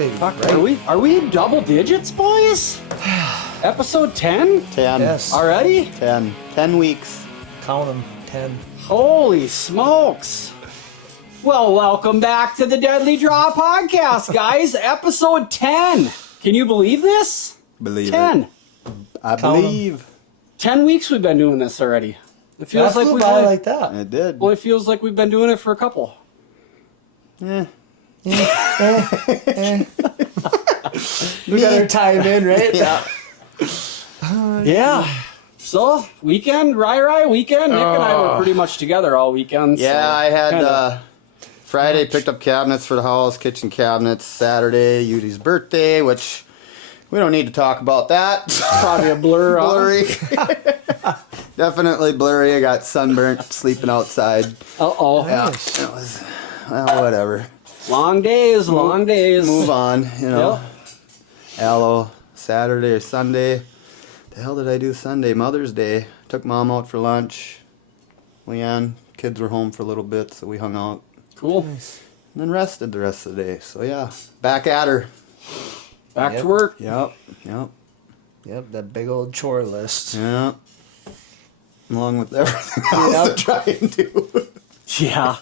baby. Fuck, Right? are we double digits, boys? Episode 10? 10. Yes. Already? 10. 10 weeks. Count them. 10. Holy smokes. Well, welcome back to the Deadly Draw podcast, guys. Episode 10. Can you believe this? Believe 10. it. I Count 'em. believe. 10 weeks we've been doing this already. It feels That like flew we've by only, like that. It did. well, it feels like we've been doing it for a couple. Yeah. We got our time in, right? Yeah. Yeah. So, weekend, Rai weekend. Nick and I were pretty much together all weekend. Yeah, so I had kinda- Friday picked up cabinets for the house, kitchen cabinets. Saturday, Yudi's birthday, which we don't need to talk about that. probably a blur. Blurry. Definitely blurry. I got sunburnt sleeping outside. Uh-oh. Yeah. Nice. It was, well, whatever. Long days, long days. Move on, you know. Yep. Aloe, Saturday or Sunday. The hell did I do Sunday? Mother's Day. Took Mom out for lunch. Leanne, kids were home for a little bit, so we hung out. Cool. Nice. And then rested the rest of the day. So yeah, back at her. Back Yep. to work. Yep. Yep, that big old chore list. Yep. Along with everything else to try and do. Yeah.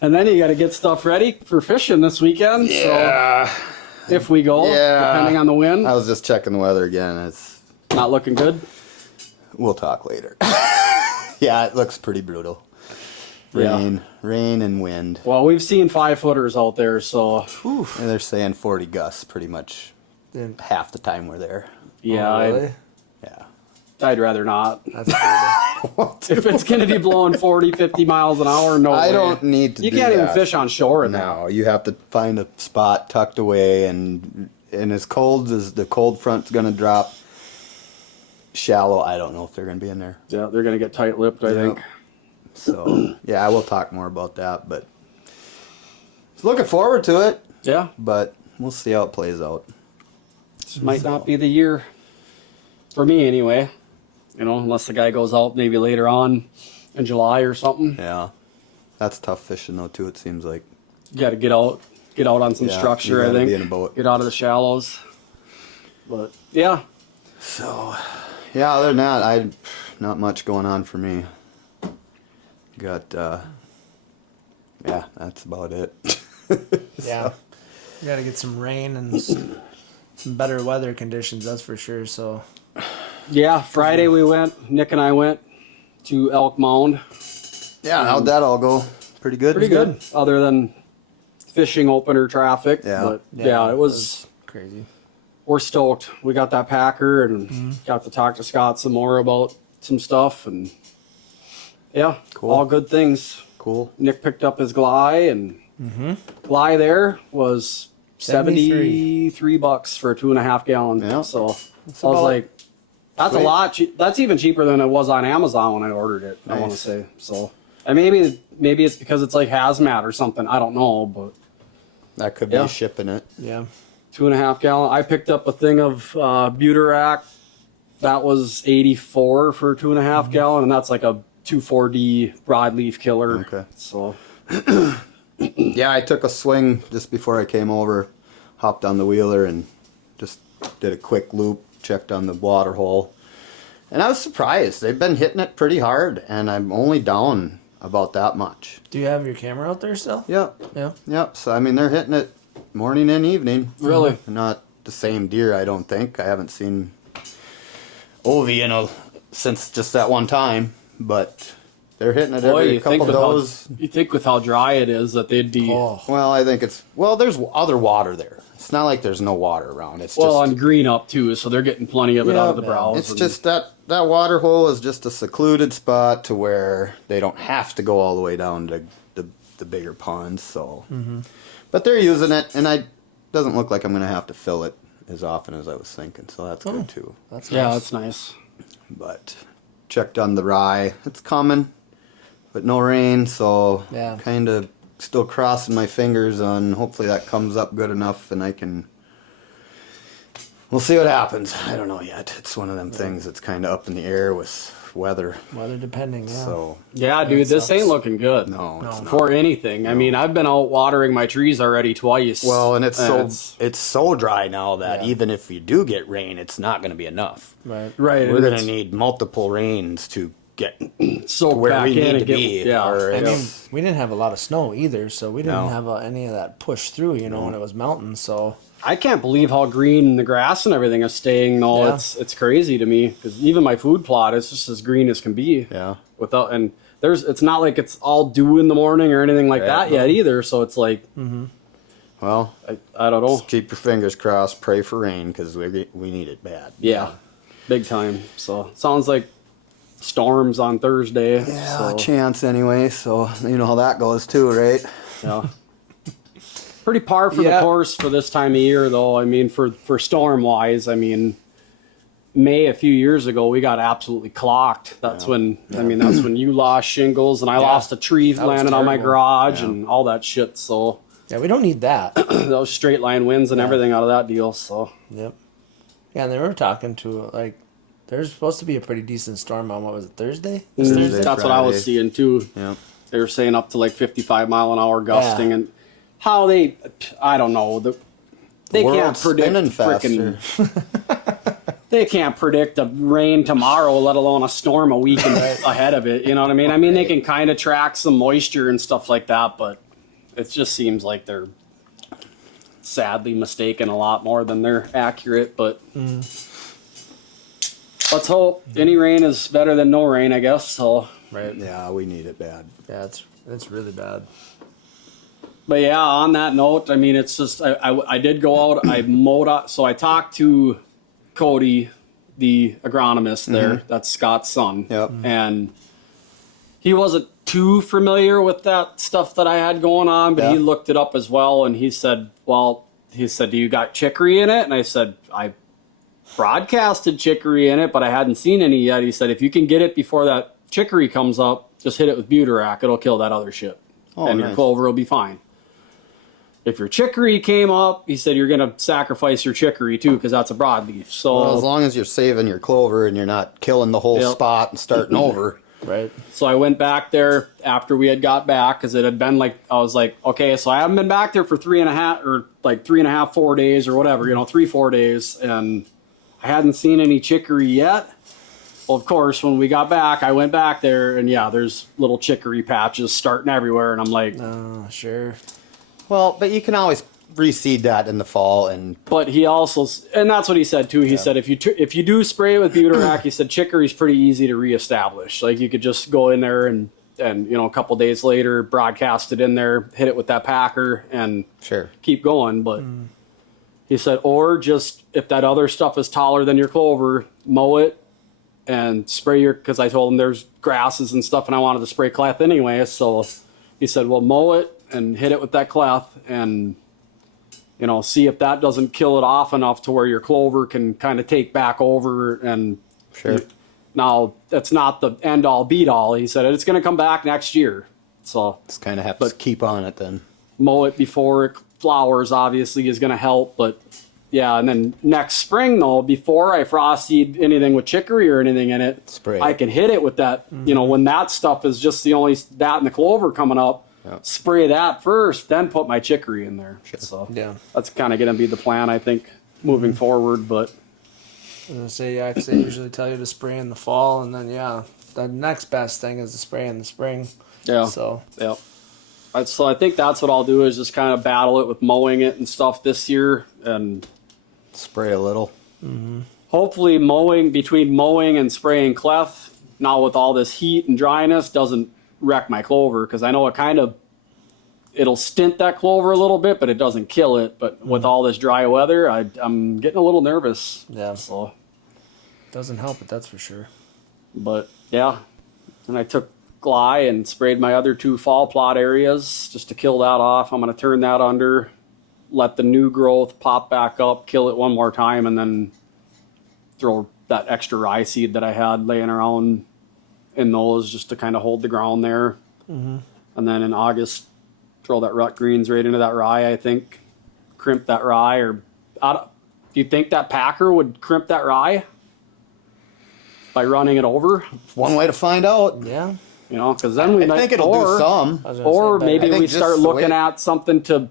And then you got to get stuff ready for fishing this weekend. Yeah. So if we go, Yeah. depending on the wind, I was just checking the weather again. It's not looking good. We'll talk later. Yeah, it looks pretty brutal. Yeah. Rain and wind. Well, we've seen 5-footers out there, so And they're saying 40 gusts pretty much Then- half the time we're there. yeah, Oh, really? Yeah. I'd rather not. That's brutal. If it's going to be blowing 40, 50 miles an hour, no I way. don't need to You do can't even that. fish on shore in that. No, you have to find a spot tucked away, and as cold as the cold front's going to drop, shallow, I don't know if they're going to be in there. Yeah, they're going to get tight-lipped, I think. So, yeah, I will talk more about that, but looking forward to it, Yeah, but we'll see how it plays out. this might not be the year for me anyway. You know, unless the guy goes out maybe later on in July or something. Yeah. That's tough fishing, though, too, it seems like. You got to get out on some Yeah, structure, you I gotta think. be in a boat. Get out of the shallows. But, yeah. So, yeah, other than that, not much going on for me. Got, yeah, that's about it. Yeah. We got to get some rain and some better weather conditions, that's for sure. So, Yeah, Friday we went, Nick and I went to Elk Mound. Yeah, how'd that all go? Pretty good? Pretty good, other than fishing opener traffic. Yeah. But yeah, it was, crazy. we're stoked. We got that Packer and got to talk to Scott some more about some stuff. And yeah, Cool. all good things. Cool. Nick picked up his Glide, and Glide there was 73 bucks for a 2.5 gallon. Yeah. So I was about like, that's sweet. a lot. That's even cheaper than it was on Amazon when I ordered it. I want to Nice. say so. And maybe it's because it's like hazmat or something. I don't know, but That could be Yeah. shipping it. Yeah. 2.5 gallon. I picked up a thing of Butarac. That was 84 for a 2.5 gallon, and that's like a 2,4-D broadleaf killer. Okay. So Yeah, I took a swing just before I came over, hopped on the wheeler and just did a quick loop, checked on the water hole. And I was surprised. They've been hitting it pretty hard, and I'm only down about that much. Do you have your camera out there still? Yep. Yeah. Yep. So, I mean, they're hitting it morning and evening. Really? Not the same deer, I don't think. I haven't seen Ovi since just that one time, but they're hitting it boy, every you think couple with does. you think with how dry it is that they'd be Oh. Well, I think there's other water there. It's not like there's no water around. It's well just on green up too, so they're getting plenty of it out of the Yeah, browse. it's and- just that water hole is just a secluded spot to where they don't have to go all the way down to the bigger ponds. So, but they're using it, and doesn't look like I'm gonna have to fill it as often as I was thinking. So that's good too. That's yeah, nice. that's nice. But checked on the rye. It's coming, but no rain. So Yeah. kind of still crossing my fingers on hopefully that comes up good enough and I can. We'll see what happens. I don't know yet. It's one of them things that's kind of up in the air with weather. Weather depending, yeah. So Yeah, dude, this ain't looking good. no, it's not. For anything. I mean, I've been out watering my trees already twice. Well, and it's so dry now that even if you do get rain, it's not going to be enough. Right. Right. We're going to need multiple rains to get soak where back we in need and to get, be. yeah. or I it's- mean, we didn't have a lot of snow either, so we didn't No. have any of that push through, when it was melting. So I can't believe how green the grass and everything is staying. No, Yeah. it's crazy to me because even my food plot is just as green as can be. yeah. It's not like it's all dew in the morning or anything like Right. that yet either. So it's like, Well, I don't know. just keep your fingers crossed. Pray for rain because we need it bad. Yeah, big time. So it sounds like storms on Thursday. Yeah, so, chance anyway. So you know how that goes too, right? yeah. Pretty par for the Yeah. course for this time of year, though. I mean, for storm wise, I mean, May a few years ago we got absolutely clocked. That's when that's when you lost shingles and I lost a tree That was landing on my terrible. garage and all that shit. So yeah, we don't need that. those straight line winds and everything out of that deal. So Yep. Yeah, and they were talking to there's supposed to be a pretty decent storm on what was it, Thursday? This Thursday. Thursday? that's what I was Friday. seeing too. Yeah. They were saying up to like 55 mile an hour gusting Yeah. and how I don't know. They can't World's spinning predict faster. they can't predict a rain tomorrow, let alone a storm a week ahead of it. You know what I mean? I mean, they can kind of track some moisture and stuff like that, but it just seems like they're sadly mistaken a lot more than they're accurate. But let's hope any rain is better than no rain, I guess. So, Right. Yeah, we need it bad. Yeah, it's really bad. but yeah, on that note, I mean, it's just I did go out. I mowed up. So I talked to Cody, the agronomist there. That's Scott's son. Yep. And he wasn't too familiar with that stuff that I had going on, but he Yeah. looked it up as well. And he said, do you got chicory in it? And I said, I broadcasted chicory in it, but I hadn't seen any yet. He said, if you can get it before that chicory comes up, just hit it with butarack. It'll kill that other shit. Oh, and your nice. clover will be fine. If your chicory came up, he said, you're going to sacrifice your chicory too, because that's a broadleaf. So, Well, as long as you're saving your clover and you're not killing the whole Yep. spot and starting over. Right. So I went back there after we had got back because it had been I was like, okay, so I haven't been back there for 3.5, 4 days or whatever, 3-4 days. And I hadn't seen any chicory yet. Well, of course, when we got back, I went back there and yeah, there's little chicory patches starting everywhere. And I'm like, Oh, sure. Well, but you can always reseed that in the fall and but he also, and that's what he said too. He said, if you do spray it with butarack, he said chicory's pretty easy to reestablish. Like you could just go in there and a couple days later, broadcast it in there, hit it with that packer and sure. keep going. But he said, or just if that other stuff is taller than your clover, mow it and spray because I told him there's grasses and stuff and I wanted to spray cleth anyway. So he said, well, mow it and hit it with that cleth and, see if that doesn't kill it off enough to where your clover can kind of take back over. And Sure. now that's not the end all beat all. He said, it's going to come back next year. So Just kind of have to keep on it then. mow it before it flowers obviously is going to help, but yeah. And then next spring though, before I frost seed anything with chicory or anything in it, Spray I it. can hit it with that, when that stuff is just the only, that and the clover coming up, spray that first, then put my chicory in there. So Yeah. that's kind of going to be the plan, I think, moving forward, but I was gonna say, yeah, 'cause they usually tell you to spray in the fall, and then the next best thing is to spray in the spring. yeah. So Yep. So I think that's what I'll do is just kind of battle it with mowing it and stuff this year and Spray a little. hopefully between mowing and spraying cleth now with all this heat and dryness doesn't wreck my clover because I know it'll stint that clover a little bit, but it doesn't kill it. But with all this dry weather, I'm getting a little nervous. yeah, So, doesn't help it, that's for sure. but yeah, and I took Gly and sprayed my other 2 fall plot areas just to kill that off. I'm going to turn that under, let the new growth pop back up, kill it one more time, and then throw that extra rye seed that I had laying around in those just to kind of hold the ground there. And then in August, throw that rut greens right into that rye, I think. Crimp that rye. Do you think that packer would crimp that rye? by running it over. One way to find out. Yeah. You know, because then we I might, think it'll do some. or maybe I think we just start the looking way- at something to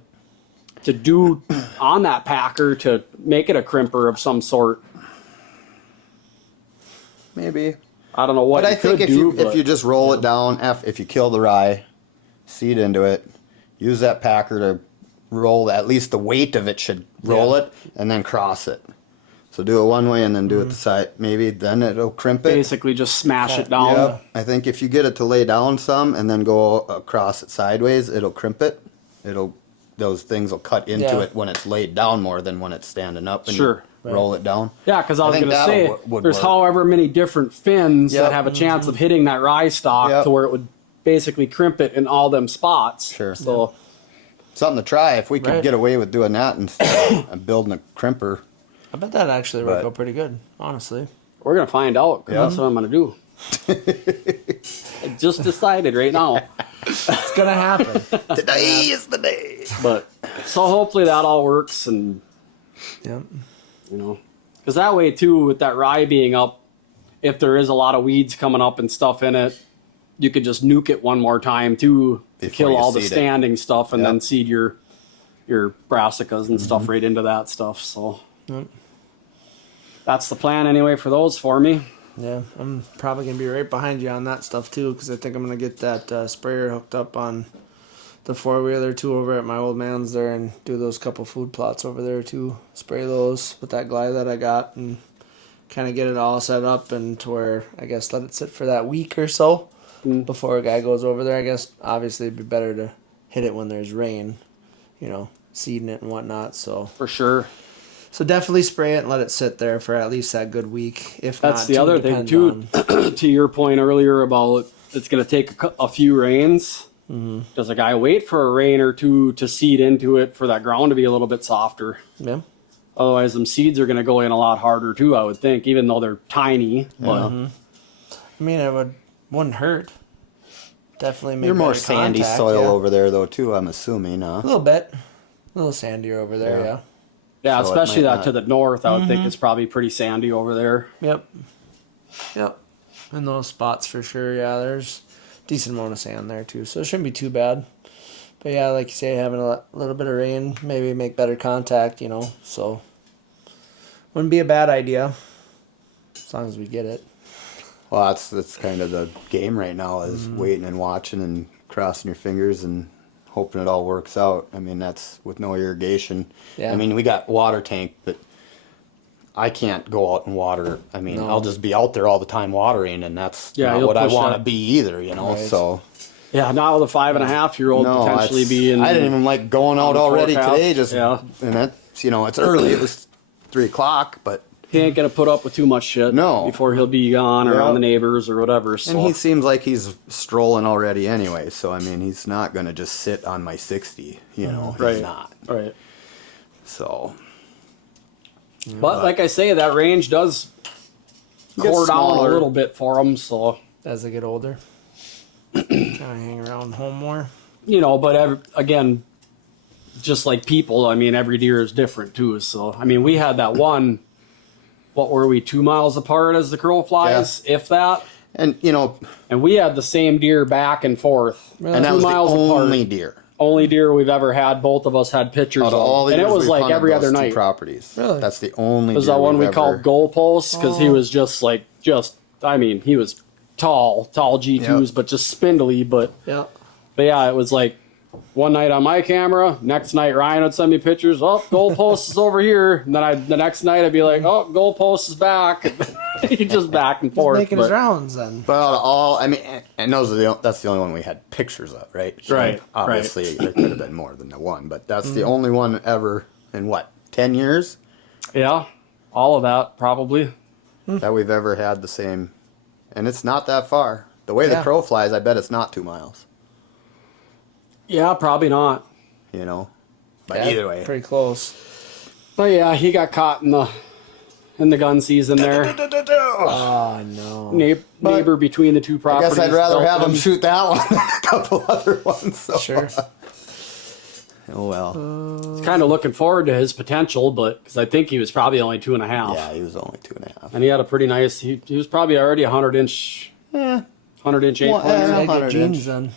do on that packer to make it a crimper of some sort. Maybe. I don't know what But I you think could if you just roll it down, if you kill the rye, seed into it, use that packer to roll, at least the weight of it should roll it, and then cross it. So do it one way and then do it the side. Maybe then it'll crimp it. basically just smash it down. Yep. I think if you get it to lay down some and then go across it sideways, it'll crimp it. Those things will cut into it when it's laid down more than when it's standing up and Sure. you roll it down. Yeah, because I was think going to that'll say, would there's work. however many different fins Yep. that have a chance of hitting that rye stock Yep. to where it would basically crimp it in all them spots. Sure. So, Something to try if we could Right. get away with doing that instead of building a crimper. I bet that actually work But- out pretty good, honestly. we're going to find out, 'cause Yeah. that's what I'm going to do. I just decided right now. It's gonna happen. Today is the day. But, so hopefully that all works and, Yep. you know, because that way too, with that rye being up, if there is a lot of weeds coming up and stuff in it, you could just nuke it one more time too to Before kill you all the seed it. standing stuff and Yep. then seed your brassicas and stuff right into that stuff. So Yep. that's the plan anyway for those for me. Yeah, I'm probably gonna be right behind you on that stuff too, because I think I'm gonna get that sprayer hooked up on the 4-wheeler too over at my old man's there, and do those couple food plots over there too. Spray those with that glide that I got, and kind of get it all set up, and to where I guess let it sit for that week or so before a guy goes over there. I guess obviously it'd be better to hit it when there's rain, you know, seeding it and whatnot. So For sure. definitely spray it and let it sit there for at least that good week. If That's not, the other thing too, to your point earlier about it's going to take a few rains. Mm-hmm. Does a guy wait for a rain or two to seed into it for that ground to be a little bit softer? Yeah. Otherwise, them seeds are going to go in a lot harder too, I would think, even though they're tiny. But I mean, it wouldn't hurt. Definitely make You're more better sandy contact, soil yeah. over there though too, I'm assuming, huh? A little bit. A little sandier over there, Yeah. yeah. yeah, So it especially might that not- to the north, I would think it's probably pretty sandy over there. Yep. Yep. In those spots for sure, yeah, there's decent amount of sand there too, so it shouldn't be too bad. But yeah, like you say, having a little bit of rain, maybe make better contact, you know, so wouldn't be a bad idea as long as we get it. Well, that's kind of the game right now is Mm-hmm. waiting and watching and crossing your fingers and hoping it all works out. I mean, that's with no irrigation. Yeah. I mean, we got water tank, but I can't go out and water. I mean, No. I'll just be out there all the time watering, and that's Yeah, not you'll what I push want to that. be either, you know. Right. So Yeah, now with a 5.5-year-old no, potentially it's- being. I didn't even like going out the already forecast. today. Just Yeah. and that's it's early. It was 3:00, but. He ain't gonna put up with too much shit No. before he'll be gone Yeah. around the neighbors or whatever. So. And he seems like he's strolling already anyway, so I mean, he's not going to just sit on my 60, you know, right. he's not. Right. So, But like I say, that range does core down a smaller. little bit for him. So, As they get older. Kind of hang around home more. you know, but again, just like people, I mean, every deer is different too. So, I mean, we had that one, what were we, 2 miles apart as the crow flies, if that? and you know, And we had the same deer back and forth. and that 2 was the miles only apart. deer. Only deer we've ever had. Both of us had pictures Out of. of all the And it years was we've like hunted every those other two night. properties. Really? That's the only. It was deer that one we've we called ever- goalposts because he was just like, I mean, he was tall G2s, Yep. but just spindly. But Yeah. yeah, it was like one night on my camera, next night Ryan would send me pictures. Oh, goalpost is over here. And then the next night I'd be like, oh, goalpost is back. He just back and forth. Making his but- rounds then. But out of all, I mean, and that's the only one we had pictures of, right? Right, Obviously, there could have been more than the one, but that's the only one ever in what 10 years Yeah, all of that probably. that we've ever had the same, and it's not that far. The way Yeah. the crow flies, I bet it's not 2 miles. Yeah, probably not. You know, but Yeah, either way, Pretty close. But yeah, he got caught in the gun season there. Oh, no. Neighbor between the two I properties. guess I'd rather built have him them. shoot that one than a couple other ones. So. Sure. Oh well. He's kind of looking forward to his potential, but because I think he was probably only 2.5. Yeah, he was only 2.5. And he had a pretty nice. He was probably already 100-inch. Yeah. 100-inch 8 Well, pointer. Yeah, 100 good genes then.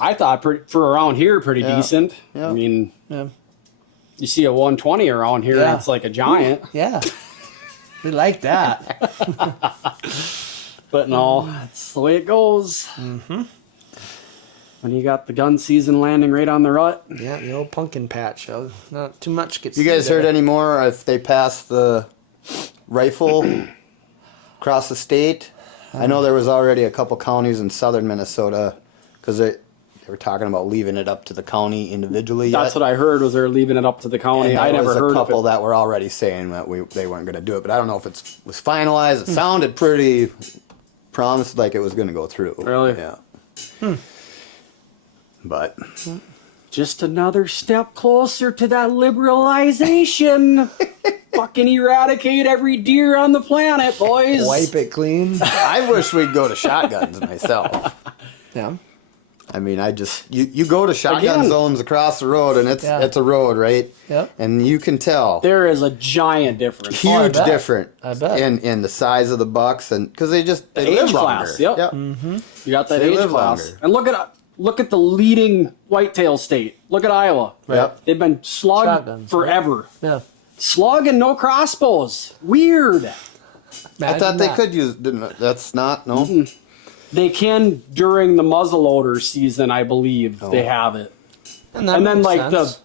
I thought for around here pretty decent. Yeah. I mean, Yeah. you see a 120 around here, Yeah. and it's like a giant. Yeah. We like that. But no, that's the way it goes. Mm-hmm. When you got the gun season landing right on the rut. Yeah, the old pumpkin patch. Not too much gets. You guys there. heard any more if they passed the rifle across the state? I know there was already a couple counties in southern Minnesota because they were talking about leaving it up to the county individually. That's what I heard, was they're leaving it up to the county. And I there never was heard a couple of it. that were already saying that they weren't going to do it, but I don't know if it was finalized. It sounded pretty promised like it was going to go through. Really? Yeah. But Just another step closer to that liberalization. Fucking eradicate every deer on the planet, boys. Wipe it clean. I wish we'd go to shotguns myself. Yeah. I mean, you go to shotgun Again. zones across the road, and it's a road, right? Yep. And you can tell There is a giant difference. Oh, I huge bet. difference I bet. in the size of the bucks, and because they age live class, longer. yep. You got that They age live class. longer. And look at the leading whitetail state. Look at Iowa. Yep. They've been slugged Shotguns, forever. Yeah. Slug and no crossbows. Weird. I thought they could use. That's not no. They can during the muzzleloader season, I believe. They have it. And And then makes like sense.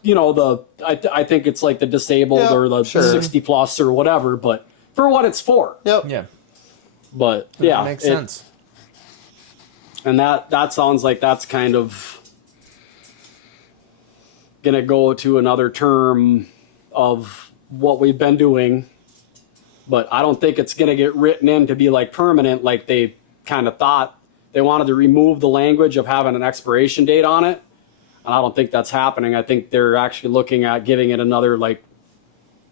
I think it's like the disabled Yeah, or the sure. 60 plus or whatever, but for what it's for. Yep. Yeah. But yeah, That makes sense. And that sounds like that's kind of gonna go to another term of what we've been doing, but I don't think it's gonna get written in to be like permanent, like they kind of thought. They wanted to remove the language of having an expiration date on it, and I don't think that's happening. I think they're actually looking at giving it another like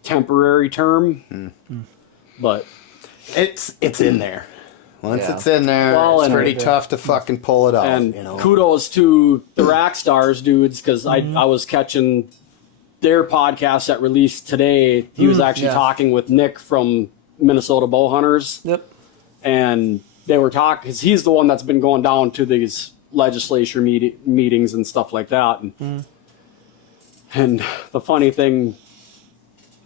temporary term. But It's in there. Once Yeah. it's in there, Well, it's and- pretty tough to fucking pull it off. and you know? kudos to the Rack Stars dudes, because I was catching their podcast that released today. He was actually yeah. talking with Nick from Minnesota Bow Hunters, Yep. and they were talking because he's the one that's been going down to these legislature meetings and stuff like that. And the funny thing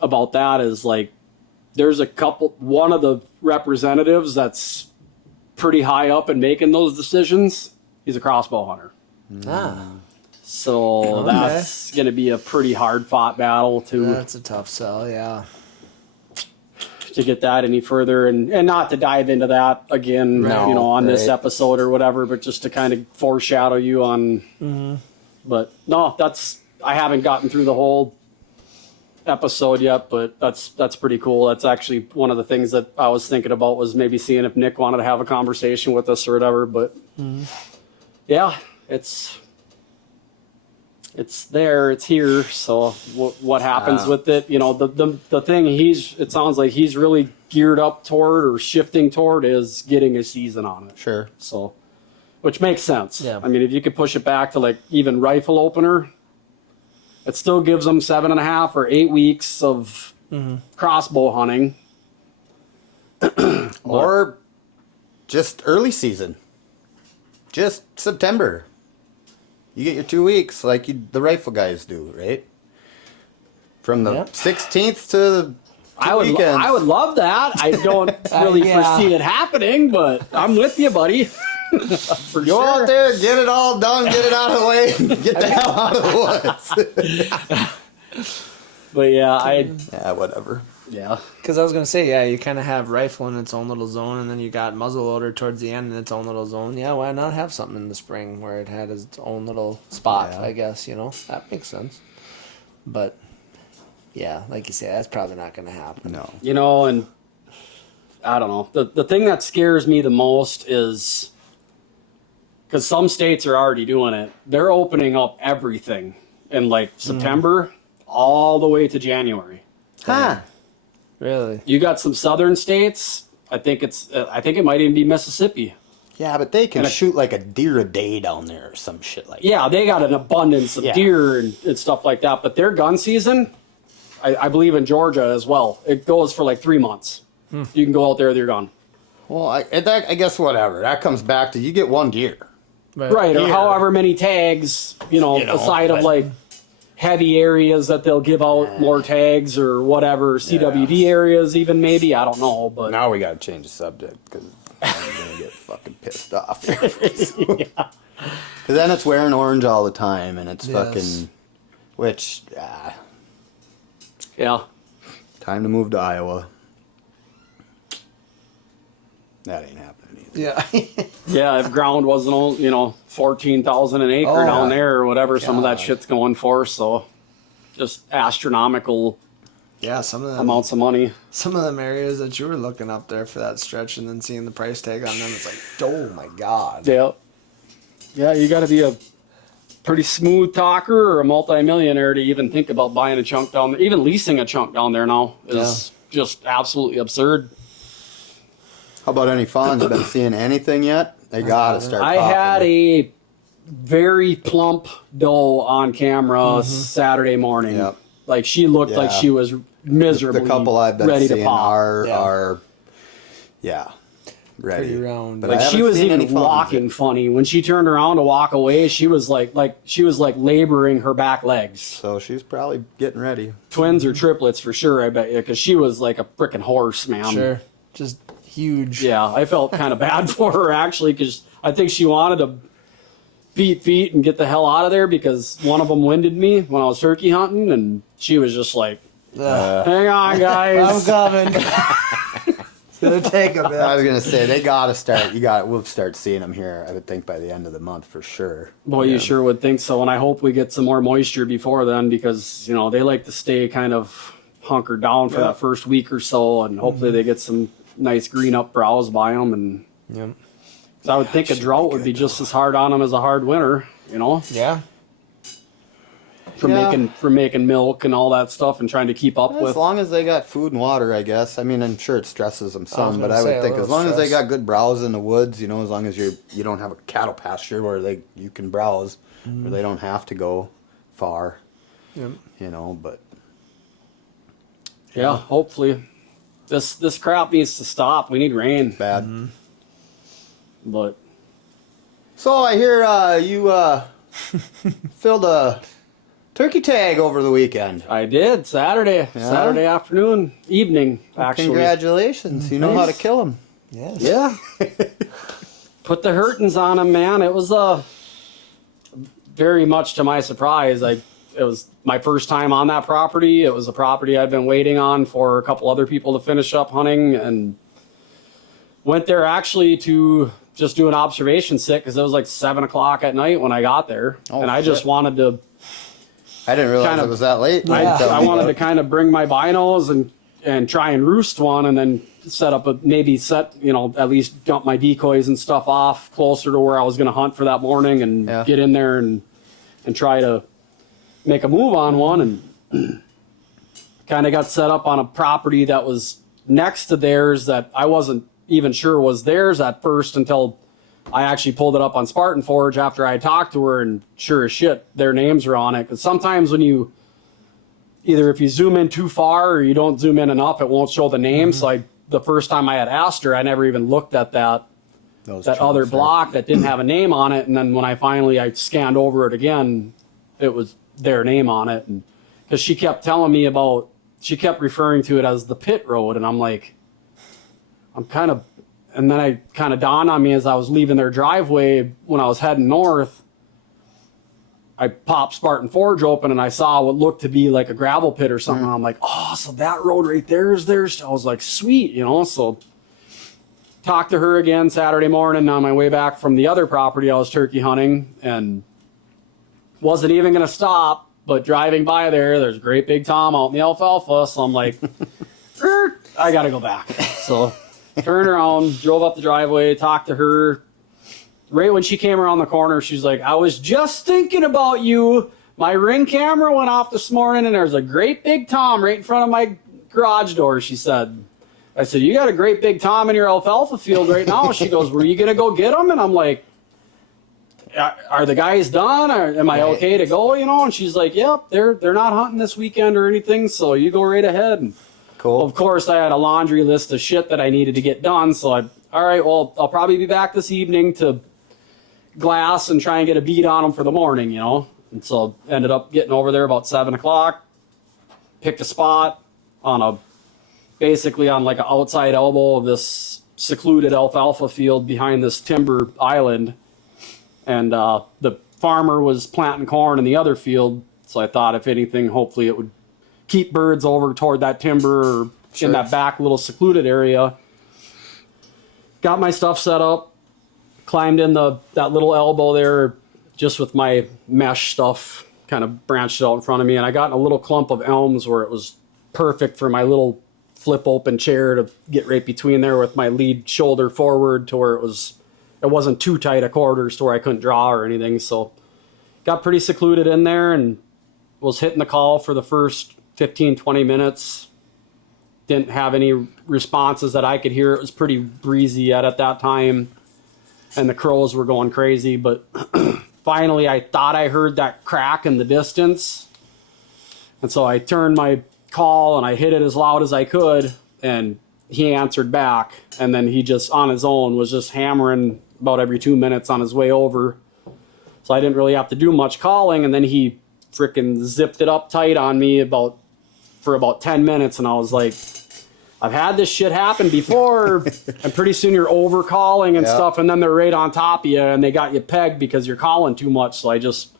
about that is like there's one of the representatives that's pretty high up in making those decisions. He's a crossbow hunter. Ah, So that's going to be a pretty hard fought battle that's a tough sell. Yeah. to get that any further, and not to dive into that again, on this right. episode or whatever, but just to kind of foreshadow you on. But no, I haven't gotten through the whole episode yet, but that's pretty cool. That's actually one of the things that I was thinking about, was maybe seeing if Nick wanted to have a conversation with us or whatever. But yeah, it's there, it's here. So what happens with it? The thing it sounds like he's really geared up toward or shifting toward is getting a season on it. Sure. So, which makes sense. Yeah. I mean, if you could push it back to like even rifle opener, it still gives them 7.5 or 8 weeks of crossbow hunting. Or just early season. Just September. You get your 2 weeks like the rifle guys do, right? From the 16th to the weekends. I would love that. I don't really foresee it happening, but I'm with you, buddy. For Go out there, get it all done, get it out of the way, and get the hell out of the woods. But yeah, Yeah, whatever. yeah. Because I was gonna say, you kind of have rifle in its own little zone, and then you got muzzleloader towards the end in its own little zone. Yeah, why not have something in the spring where it had its own little spot? Yeah. I guess that makes sense. But yeah, like you say, that's probably not gonna happen. No. And I don't know. The thing that scares me the most is because some states are already doing it. They're opening up everything in like September all the way to January. Huh. Really? You got some southern states. I think it might even be Mississippi. Yeah, but they can shoot like a deer a day down there or some shit like that. Yeah, they got an abundance of deer and stuff like that. But their gun season, I believe in Georgia as well, it goes for like 3 months. You can go out there with your gun. Well, I guess whatever. That comes back to you get one deer. Right, or however many tags, aside of like heavy areas that they'll give out more tags or whatever, CWD areas even maybe, I don't know. But now we got to change the subject because I'm going to get fucking pissed off. Because then it's wearing orange all the time and it's fucking, which, yeah. Time to move to Iowa. That ain't happening either. Yeah. Yeah, if ground wasn't, 14,000 an acre down there or whatever, some of that shit's going for. So just astronomical some of them amounts of money. Some of them areas that you were looking up there for that stretch and then seeing the price tag on them, it's like, oh my God. Yeah. Yeah, you got to be a pretty smooth talker or a multimillionaire to even think about buying a chunk down there. Even leasing a chunk down there now is just absolutely absurd. How about any fawns? Been seeing anything yet? They gotta start. I had a very plump doe on camera Saturday morning. Yep. Like she looked like she was miserably the couple I've been ready seeing to pop. are ready. Pretty round. But Like she was even walking funny. When she turned around to walk away, she was like laboring her back legs. So she's probably getting ready. Twins or triplets for sure, I bet you, because she was like a freaking horse, man. Sure. Just huge. Yeah, I felt kind of bad for her actually, because I think she wanted to beat feet and get the hell out of there because one of them winded me when I was turkey hunting, and she was just like, hang on, guys. I'm coming. It's going to take a bit. I was going to say, they got to start. We'll start seeing them here, I would think, by the end of the month for sure. Boy, you sure would think so. And I hope we get some more moisture before then because, they like to stay kind of hunkered down for that first week or so. And hopefully they get some nice green up browse by them. And I would think a drought would be just as hard on them as a hard winter, Yeah. For making milk and all that stuff and trying to keep up with. As long as they got food and water, I guess. I mean, I'm sure it stresses them some, but I say would a think as little long as they stress. got good browse in the woods, as long as you don't have a cattle pasture where you can browse, where they don't have to go far, but. Yeah, hopefully. This crap needs to stop. We need rain. Bad. But. So I hear you filled a turkey tag over the weekend. I did Saturday afternoon, evening, actually. Congratulations! You know how to kill them. Yes. Yeah. Put the hurtins on them, man. It was very much to my surprise. It was my first time on that property. It was a property I've been waiting on for a couple other people to finish up hunting, and went there actually to just do an observation sit because it was like 7:00 at night when I got there, and I just wanted to. I didn't realize it was that late. I wanted to kind of bring my binos and try and roost one, and then at least dump my decoys and stuff off closer to where I was going to hunt for that morning, and get in there and try to make a move on one, and kind of got set up on a property that was next to theirs that I wasn't even sure was theirs at first until I actually pulled it up on Spartan Forge after I talked to her, and sure as shit, their names are on it. Because sometimes when if you zoom in too far or you don't zoom in enough, it won't show the name. So the first time I had asked her, I never even looked at that other block that didn't have a name on it. And then when I scanned over it again, it was their name on it. And because she kept referring to it as the pit road. And I'm like, and then it kind of dawned on me as I was leaving their driveway when I was heading north, I popped Spartan Forge open and I saw what looked to be like a gravel pit or something. And I'm like, oh, so that road right there is theirs. I was like, sweet, so talked to her again Saturday morning on my way back from the other property I was turkey hunting, and wasn't even going to stop, but driving by there's a great big tom out in the alfalfa. So I'm like, I got to go back. So turned around, drove up the driveway, talked to her. Right when she came around the corner, she's like, I was just thinking about you. My Ring camera went off this morning, and there's a great big tom right in front of my garage door, she said. I said, you got a great big tom in your alfalfa field right now. She goes, were you going to go get them? And I'm like, are the guys done? Or am I okay to go? You know? And she's like, yep, they're not hunting this weekend or anything. So you go right ahead. And Cool. of course, I had a laundry list of shit that I needed to get done. So all right, well, I'll probably be back this evening to glass and try and get a bead on them for the morning, you know? And so ended up getting over there about 7 o'clock, picked a spot basically on like an outside elbow of this secluded alfalfa field behind this timber island. And the farmer was planting corn in the other field. So I thought if anything, hopefully it would keep birds over toward that timber or in that back little secluded area. Got my stuff set up, climbed in that little elbow there just with my mesh stuff kind of branched out in front of me. And I got in a little clump of elms where it was perfect for my little flip open chair to get right between there with my lead shoulder forward to where it wasn't too tight a quarters to where I couldn't draw or anything. So got pretty secluded in there and was hitting the call for the first 15, 20 minutes. Didn't have any responses that I could hear. It was pretty breezy at that time. And the crows were going crazy. But finally, I thought I heard that crack in the distance. And so I turned my call and I hit it as loud as I could. And he answered back. And then he just, on his own, was just hammering about every 2 minutes on his way over. So I didn't really have to do much calling. And then he freaking zipped it up tight on me for about 10 minutes. And I was like, I've had this shit happen before. And pretty soon you're over calling and stuff. And then they're right on top of you and they got you pegged because you're calling too much. So I just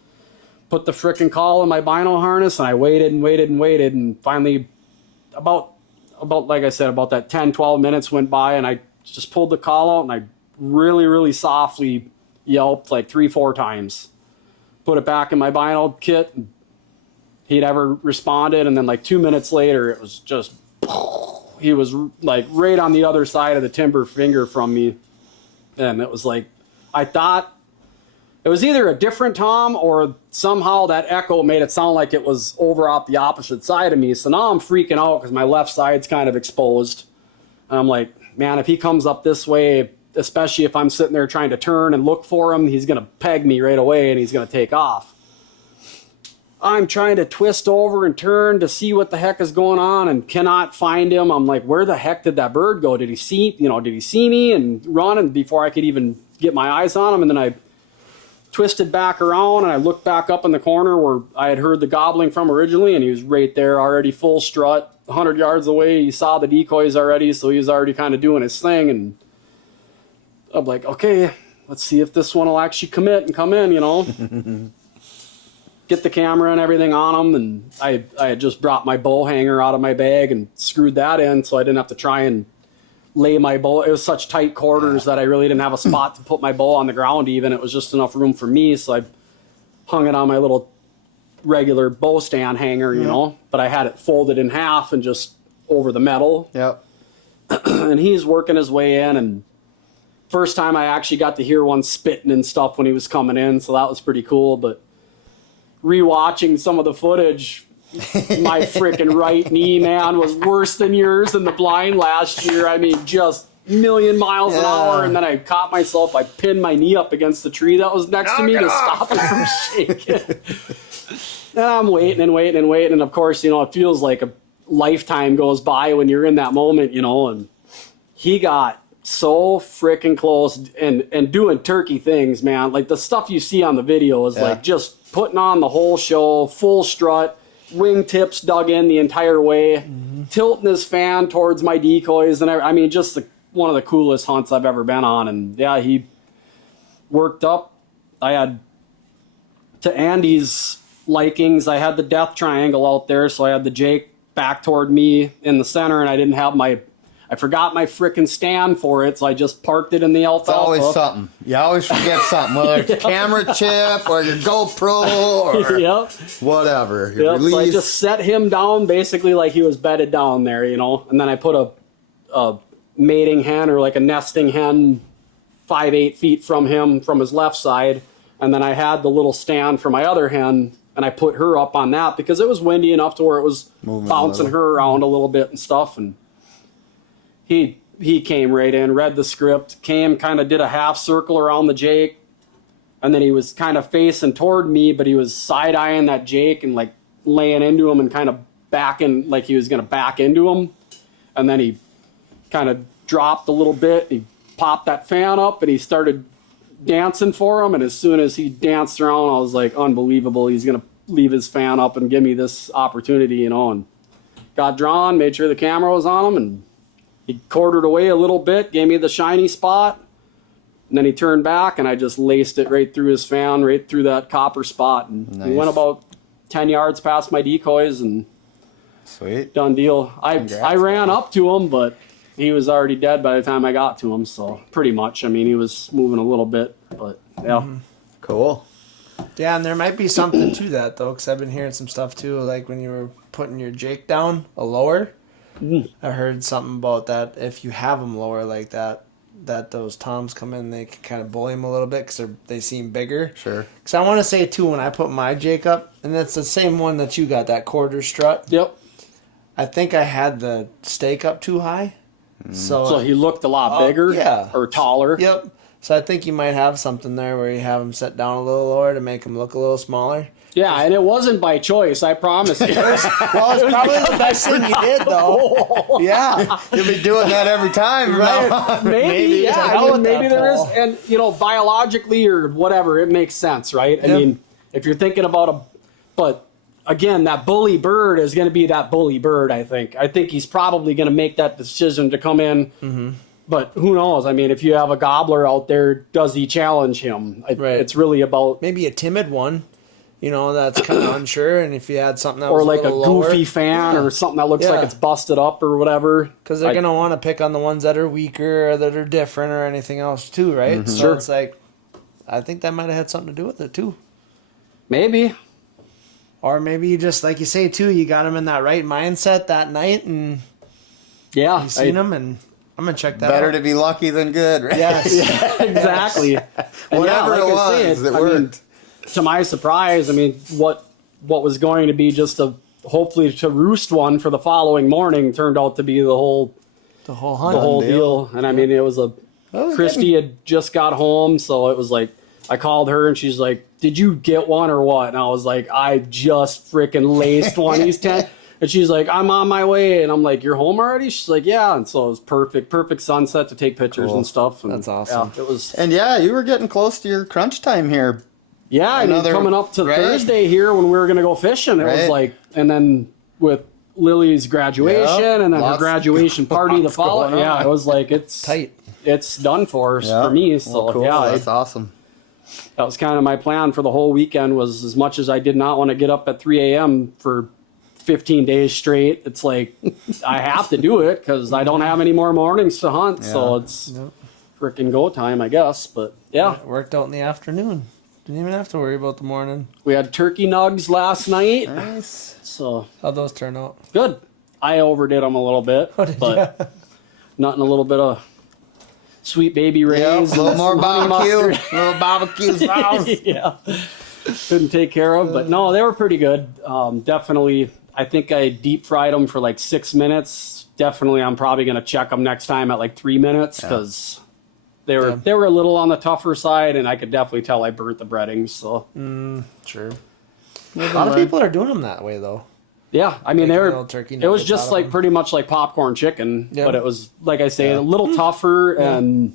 put the freaking call in my bino harness and I waited and waited and waited. And finally about like I said, about that 10, 12 minutes went by and I just pulled the call out and I really, really softly yelped like 3-4 times. Put it back in my bino kit. He'd ever responded. And then like 2 minutes later, it was just, he was like right on the other side of the timber finger from me. And it was like, I thought it was either a different tom or somehow that echo made it sound like it was over off the opposite side of me. So now I'm freaking out because my left side's kind of exposed. And I'm like, man, if he comes up this way, especially if I'm sitting there trying to turn and look for him, he's going to peg me right away and he's going to take off. I'm trying to twist over and turn to see what the heck is going on and cannot find him. I'm like, where the heck did that bird go? Did he see me and run? And before I could even get my eyes on him, and then I twisted back around and I looked back up in the corner where I had heard the gobbling from originally, and he was right there already full strut, 100 yards away. He saw the decoys already, so he was already kind of doing his thing. And I'm like, okay, let's see if this one will actually commit and come in, you know. Get the camera and everything on him, and I had just brought my bow hanger out of my bag and screwed that in so I didn't have to try and lay my bow. It was such tight quarters that I really didn't have a spot to put my bow on the ground even. It was just enough room for me, so I hung it on my little regular bow stand hanger, you know, but I had it folded in half and just over the metal. Yep. And he's working his way in, and first time I actually got to hear one spitting and stuff when he was coming in, so that was pretty cool. But rewatching some of the footage, my freaking right knee, man, was worse than yours in the blind last year. I mean, just million miles an hour. And then I caught myself, I pinned my knee up against the tree that was next to me to stop it from shaking. And I'm waiting and waiting and waiting. And of course, you know, it feels like a lifetime goes by when you're in that moment, you know. And he got so freaking close and doing turkey things, man. Like the stuff you see on the video is like just putting on the whole show, full strut, wingtips dug in the entire way, tilting his fan towards my decoys. And I mean, just one of the coolest hunts I've ever been on. And yeah, he worked up. I had, to Andy's likings, I had the death triangle out there. So I had the Jake back toward me in the center, and I forgot my frickin' stand for it, so I just parked it in the alfalfa. It's always something. You always forget something, whether it's a camera chip or your GoPro or whatever. So I just set him down basically like he was bedded down there, you know. And then I put a mating hen or like a nesting hen 5-8 feet from him from his left side. And then I had the little stand for my other hen, and I put her up on that because it was windy enough to where it was bouncing her around a little bit and stuff. And He came right in, read the script, came, kind of did a half circle around the Jake, and then he was kind of facing toward me, but he was side-eyeing that Jake and like laying into him and kind of backing, like he was going to back into him. And then he kind of dropped a little bit. He popped that fan up and he started dancing for him. And as soon as he danced around, I was like, unbelievable. He's going to leave his fan up and give me this opportunity, you know, and got drawn, made sure the camera was on him, and he quartered away a little bit, gave me the shiny spot, and then he turned back, and I just laced it right through his fan, right through that copper spot. And Nice. He went about 10 yards past my decoys, and Sweet. done deal. Congrats, I ran buddy. up to him, but he was already dead by the time I got to him, so pretty much. I mean, he was moving a little bit, but yeah. Cool. Yeah, and there might be something to that though, because I've been hearing some stuff too, like when you were putting your Jake down a lower. I heard something about that. If you have them lower like that, that those toms come in, they can kind of bully them a little bit because they seem bigger. Sure. Because I want to say too, when I put my Jake up, and that's the same one that you got, that quarter strut. Yep. I think I had the stake up too high. So he looked a lot bigger, yeah. or taller. Yep. So I think you might have something there where you have them set down a little lower to make them look a little smaller. Yeah, and it wasn't by choice, I promise you. Well, it's probably the best thing you did, though. Yeah. You'll be doing that every time, right? Maybe, yeah. to I hell mean, with maybe that, there is, Paul. and you know, biologically or whatever, it makes sense, right? I Yep. mean, if you're thinking about but again, that bully bird is going to be that bully bird. I think he's probably going to make that decision to come in. Mm-hmm. But who knows? I mean, if you have a gobbler out there, does he challenge him? Right. It's really about Maybe a timid one, you know, that's kind of unsure. And if you had something that or was like a little goofy lower, fan or something that looks like Yeah. it's busted up or whatever. because they're going to want to pick on the ones that are weaker or that are different or anything else too, right? So Sure. it's like, I think that might have had something to do with it too. Maybe. Or maybe you just, like you say too, you got them in that right mindset that night and Yeah. you seen them, and I'm going to check that Better out. to be lucky than good, right? Yes. Exactly. And Whatever like it I was, said, it worked. To my surprise, I mean, what was going to be just a hopefully to roost one for the following morning turned out to be the whole The whole hunt. deal. And I mean, it was was Christy had just got home, so it was like I called her and she's like, "Did you get one or what?" And I was like, "I just freaking laced one." He's 10. And she's like, "I'm on my way." And I'm like, "You're home already?" She's like, "Yeah." And so it was perfect sunset to take pictures Cool. and stuff. And That's awesome. Yeah, it was. And yeah, you were getting close to your crunch time here. Yeah, I mean, Another- coming up to right? Thursday here when we were going to go fishing, it was Right. like, and then with Lily's graduation Yep. and then her Lots- graduation party the lots following. going on. Yeah, it was like, it's Tight. It's done for us, Yeah. for me. So Well, cool. yeah, That's awesome. that was kind of my plan for the whole weekend. Was as much as I did not want to get up at 3 a.m. for 15 days straight, it's like I have to do it because I don't have any more mornings to hunt. So Yeah. it's freaking go time, I guess. But yeah, It worked out in the afternoon. Didn't even have to worry about the morning. we had turkey nugs last night. Nice. So How'd those turn out? good. I overdid them a little bit, did but nothing. A little bit of sweet baby rays. Yep, a little and more some honey barbecue. mustard. A little barbecue sauce. Yeah, couldn't take care of, but no, they were pretty good. Definitely, I think I deep fried them for like 6 minutes. Definitely, I'm probably gonna check them next time at like 3 minutes because they were a little on the tougher side, and I could definitely tell I burnt the breadings. So Sure. A lot of people are doing them that way, though. yeah, I mean they Making were. little turkey It was nuggets just out of like them. pretty much like popcorn chicken, Yeah. but it was like I say, a little tougher and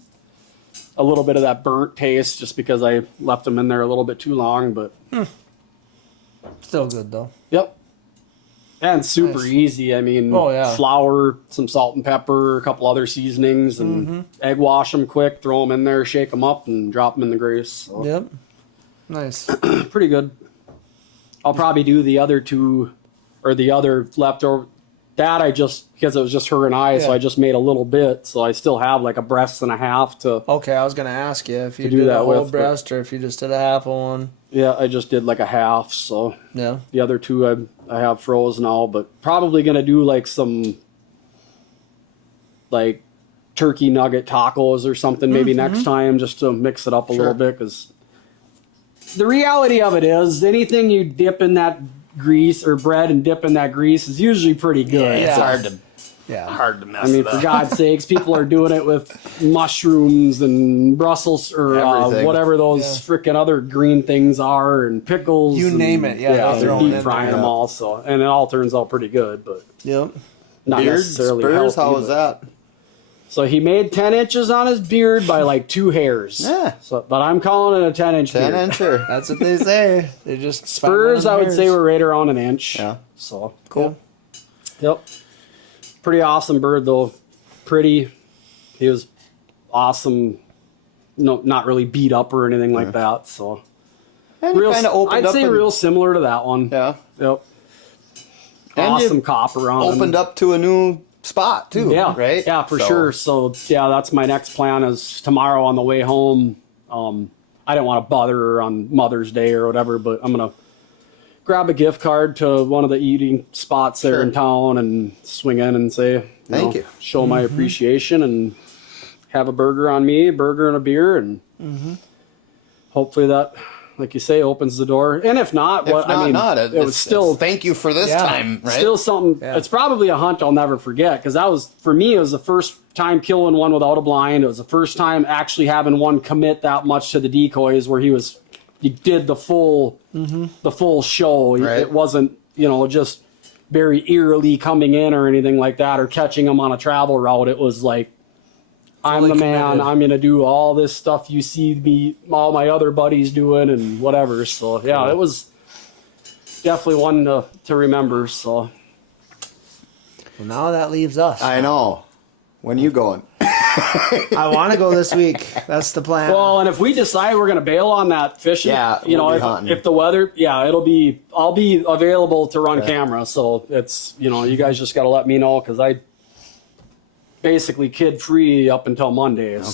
a little bit of that burnt taste, just because I left them in there a little bit too long. But Still good, though. yep. And super Nice. easy. I mean, Oh, yeah. flour, some salt and pepper, a couple other seasonings, and egg wash them quick, throw them in there, shake them up, and drop them in the grease. So, Yep. Nice. pretty good. I'll probably do the other two, or the other leftover. That I just, because it was just her and I, so Yeah. I just made a little bit. So I still have like a breast and a half to. Okay, I was going to ask you if you do did that a whole with, but- breast or if you just did a half of one. Yeah, I just did like a half. So Yeah. the other two I have froze now, but probably gonna do like some like turkey nugget tacos or something maybe next time, just to mix it up a little bit. Because the reality of it is, anything you dip in that grease or bread and dip in that grease is usually pretty good. Yeah. It's hard to Yeah. hard to mess I mean, it for up. God's sakes, people are doing it with mushrooms and Brussels or Everything. whatever those frickin' other green things are, and pickles. You and, name it, yeah, they're they're throwing deep in frying there. them all. So, and it all turns out pretty good, but Yep. not Beard, necessarily spurs, healthy. how was that? So he made 10 inches on his beard by like 2 hairs. Yeah. So, but I'm calling it a 10-inch 10 beard. incher. That's what they say. They just Spurs, I would say, were right around an inch. Yeah. So Cool. Yep. Pretty awesome bird though. Pretty. He was awesome. No, not really beat up or anything like that. So And real, kind of opened I'd up. say and- real similar to that one. Yeah. Yep. And Awesome you copper on him. Opened up to a new spot too. Yeah. Right. Yeah, for So, sure. So yeah, that's my next plan is tomorrow on the way home. I didn't want to bother her on Mother's Day or whatever, but I'm gonna grab a gift card to one of the eating spots there Sure. in town and swing in and say, Thank you. show my appreciation and have a burger on me, a burger and a beer, and hopefully that, like you say, opens the door. And if not, If what not, I mean, not. it was still thank you for this Yeah. time. Right. still something. Yeah. It's probably a hunt I'll never forget because that was for me. It was the first time killing one without a blind. It was the first time actually having one commit that much to the decoys where he did the full show. Right. It wasn't just very eerily coming in or anything like that or catching them on a travel route. It was like, I'm Fully the man. committed. I'm gonna do all this stuff you see me, all my other buddies doing, and whatever. So yeah, it was definitely one to remember. So Well, now that leaves us. I know. When you going? I want to go this week. That's the plan. well, and if we decide we're gonna bail on that fishing, Yeah, we'll be hunting. if the weather, I'll be available to run camera. So it's you guys just gotta let me know because I basically kid free up until Monday. Okay.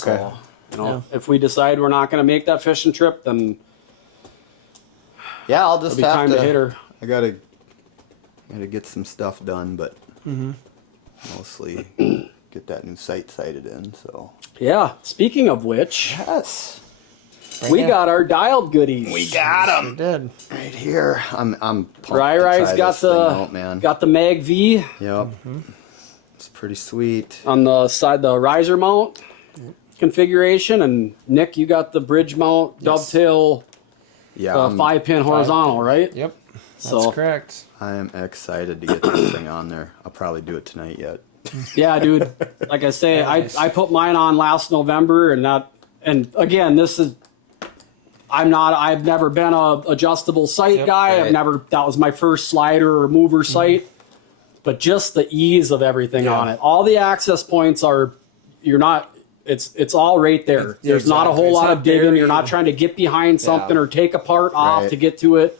So Yeah. if we decide we're not gonna make that fishing trip, then Yeah, I'll just it'll be have time to hit her. I gotta get some stuff done, but mostly get that new site sighted in. So Yeah. Speaking of which, yes, we here. got our dialed goodies. we got We them did. right here. I'm pumped Dry to Ride's try got this thing out, man. got the Mag V Yep, it's pretty sweet. on the side, the riser mount configuration, and Nick, you got the bridge mount dovetail Yeah, 5-pin horizontal, right? Yep. That's So correct. I am excited to get this thing on there. I'll probably do it tonight yet. yeah, dude. Like I say, Nice. I put mine on last November, and again, this is. I've never been a adjustable sight guy. right. That was my first slider or mover sight. But just the ease of everything Yeah. on it. All the access points it's all right there. Yeah, There's not a exactly. whole It's lot not of digging. buried. You're not trying to get behind something Yeah. or take a part off Right. to get to it.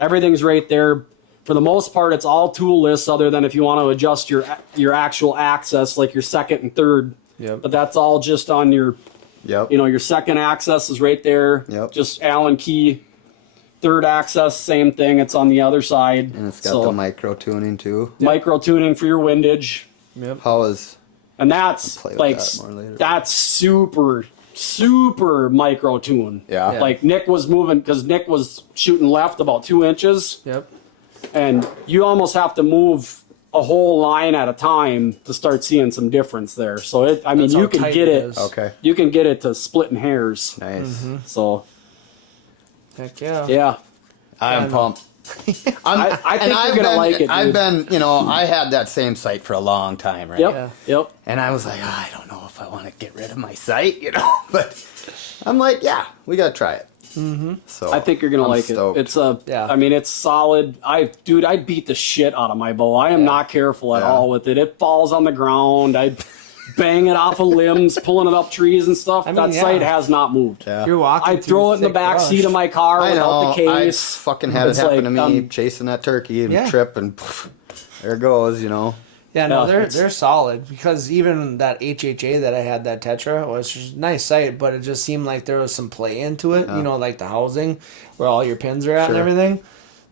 Everything's right there. For the most part, it's all toolless other than if you want to adjust your actual access, like your second and third. Yep. But that's all just on your, Yep. your second access is right there. Yep. Just Allen key. Third access, same thing. It's on the other side. And it's got the micro tuning too. micro tuning for your windage. Yep. How is And that's I'll play with like, that more later. that's super micro tune. Yeah. Yeah. Like Nick was moving, because Nick was shooting left about 2 inches, Yep. and you almost have to move a whole line at a time to start seeing some difference there. So That's how you can tight get it it. is. okay? You can get it to splitting hairs. Nice. So Heck yeah. yeah, I'm pumped. I think you're gonna like it, dude. I've been, I had that same sight for a long time, right? Yep. Yep. And I was like, I don't know if I want to get rid of my sight, but I'm like, yeah, we got to try it. Mm-hmm. So I think you're gonna I'm like stoked. it. It's Yeah. I mean, it's solid. I beat the shit out of my bow. I am not careful at Yeah. all with it. It falls on the ground. I bang it off of limbs, pulling it up trees and stuff. I mean, that yeah. sight has not moved. Yeah. You're walking. I throw it in the thick back brush. seat of my car I without know. the case. I fucking had it It's happen like, to me chasing that turkey and Yeah. trip and there it goes, Yeah, no, Yeah, they're solid because even that HHA that I had, that Tetra, was just a nice sight, but it just seemed like there was some play into it, like the housing where all your pins are at and Sure. everything.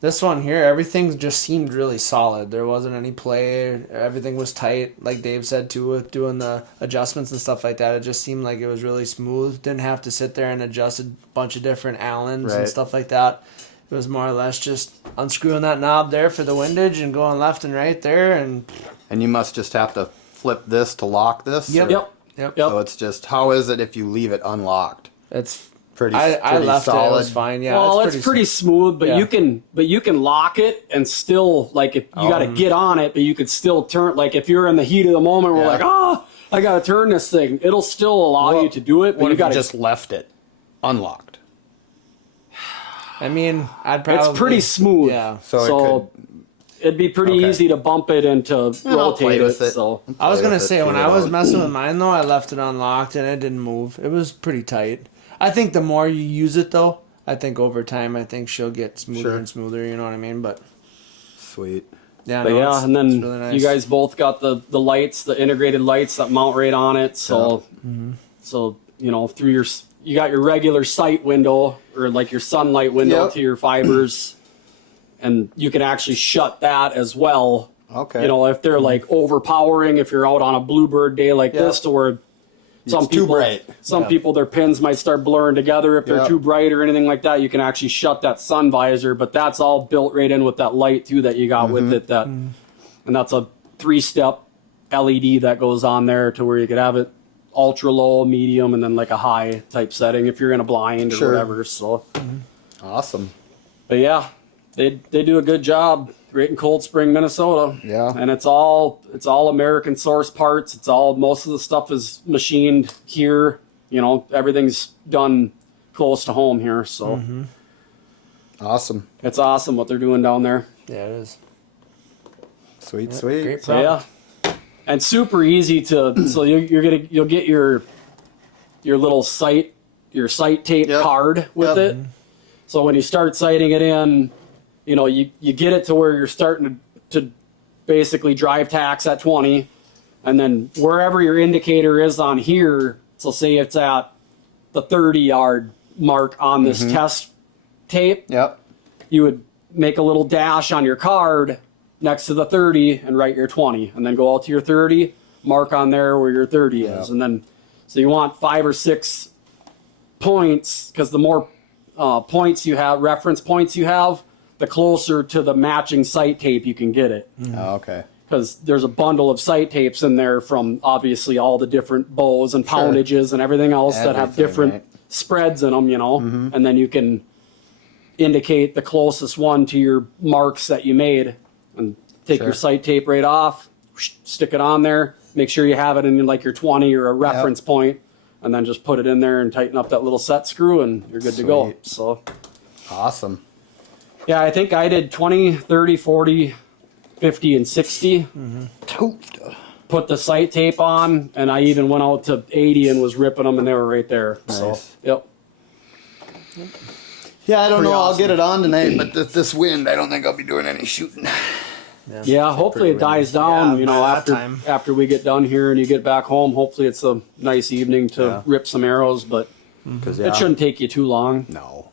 This one here, everything just seemed really solid. There wasn't any play. Everything was tight, like Dave said too, with doing the adjustments and stuff like that. It just seemed like it was really smooth. Didn't have to sit there and adjust a bunch of different Allens and Right. stuff like that. It was more or less just unscrewing that knob there for the windage and going left and right there, and And you must just have to flip this to lock this? Yep. or- Yep. So it's just, how is it if you leave it unlocked? It's Pretty I left solid. it. It was fine. Yeah. Well, it's pretty smooth, but yeah. you can lock it and still, like, if you got to get on it, but you could still turn. Like, if you're in the heat of the moment, we're like, I got to turn this thing. It'll still allow you to do it, but What you if you got to just left it unlocked? I mean, I'd probably. It's pretty smooth. Yeah. So it'd be pretty Okay. easy to bump it and to I'll play rotate with it. it. So I was Play gonna with it, say when feel I it was out. messing with mine though, I left it unlocked and it didn't move. It was pretty tight. I think the more you use it though, I think over time, I think she'll get smoother Sure. and smoother. You know what I mean? But Sweet. yeah, But no, yeah, it's- and then it's really nice. you guys both got the lights, the integrated lights that mount right on it. So so you know, through you got your regular sight window or like your sunlight window Yep. to your fibers, and you can actually shut that as well. Okay. You know, if they're like overpowering, if you're out on a bluebird day like Yep. this, to where some It's too people, bright. some Yeah. people, their pins might start blurring together if they're Yep. too bright or anything like that. You can actually shut that sun visor, but that's all built right in with that light too that you got with it. That, and that's a 3-step LED that goes on there to where you could have it ultra low, medium, and then like a high type setting if you're in a blind or Sure. whatever. So, Awesome. but yeah, they do a good job. Great in Cold Spring, Minnesota. Yeah. And it's all American source parts. It's all, most of the stuff is machined here. You know, everything's done close to home here. So Awesome. it's awesome what they're doing down there. Yeah, it is. Sweet, Yeah, sweet. great So yeah, and super easy to. So you'll get your little sight tape Yep. card with Yep. it. So when you start sighting it in, you know, you get it to where you're starting to basically drive tax at 20, and then wherever your indicator is on here, so say it's at the 30-yard mark on this test tape, Yep. you would make a little dash on your card next to the 30 and write your 20, and then go out to your 30, mark on there where your 30 is, and then so you want 5 or 6 points, because the more points you have, reference points you have, the closer to the matching sight tape you can get it. Oh, okay. Because there's a bundle of sight tapes in there from obviously all the different bows and poundages and everything else that have Everything, different right. spreads in them, you know, and then you can indicate the closest one to your marks that you made and take your Sure. sight tape right off, stick it on there, make sure you have it in like your 20 or a reference point, and then just put it in there and tighten up that little set screw and you're good to go. Sweet. So Awesome. yeah, I think I did 20, 30, 40, 50, and 60. Toast. Put the sight tape on, and I even went out to 80 and was ripping them, and they were right there. So, Nice. yep. Yeah, I don't Pretty know. I'll awesome. get it on tonight, but this wind, I don't think I'll be doing any shooting. Yeah, hopefully it dies down, Yeah, you by know, that time. after we get done here and you get back home. Hopefully it's a nice evening to Yeah. rip some arrows, but Because it shouldn't take you too long. No.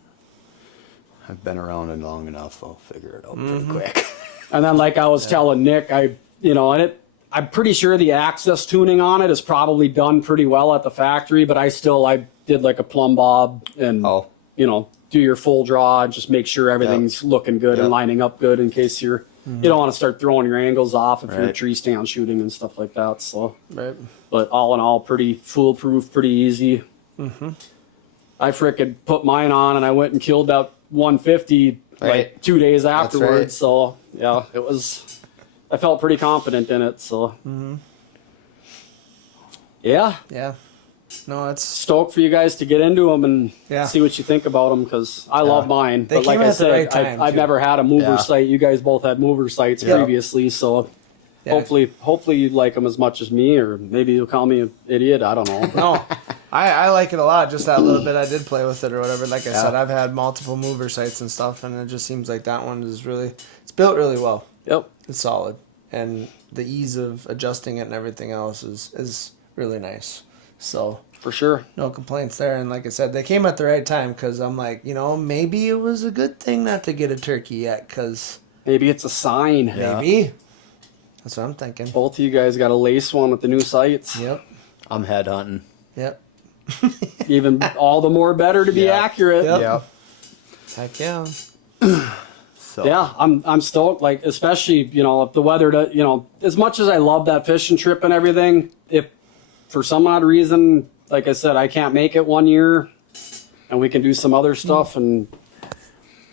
I've been around it long enough. I'll figure it out pretty quick. And then, like I was telling Nick, I'm pretty sure the access tuning on it is probably done pretty well at the factory, but I did like a plumb bob and, Oh. you know, do your full draw and just make sure everything's looking good and Yep. lining up good in case you don't want to start throwing your angles off if you're Right. tree stand shooting and stuff like that. So, Right. but all in all, pretty foolproof, pretty easy. I frickin' put mine on and I went and killed that 150 Right. like 2 days afterwards. right. So yeah, I felt pretty confident in it. So yeah, Yeah. No, it's stoked for you guys to get into them and Yeah. see what you think about them, because I love mine. They But like came I at the said, right time, I've too. never had a mover Yeah. sight. You guys both had mover sights Yeah. previously, so Yeah. hopefully you like them as much as me, or maybe you'll call me an idiot. I don't know. no. I like it a lot. Just that little bit I did play with it or whatever. Like I Yeah. said, I've had multiple mover sights and stuff, and it just seems like that one is it's built really well. Yep. It's solid, and the ease of adjusting it and everything else is really nice. So For sure. no complaints there. And like I said, they came at the right time because I'm like, maybe it was a good thing not to get a turkey yet, because Maybe it's a sign. Yeah. maybe that's what I'm thinking. Both of you guys got to lace one with the new sights. Yep. I'm head hunting. Yep. Even all the more better to be Yeah. accurate. Yep. Yep. Heck yeah. So yeah, I'm stoked. Like, especially, if the weather, as much as I love that fishing trip and everything, if for some odd reason, like I said, I can't make it one year, and we can do some other stuff and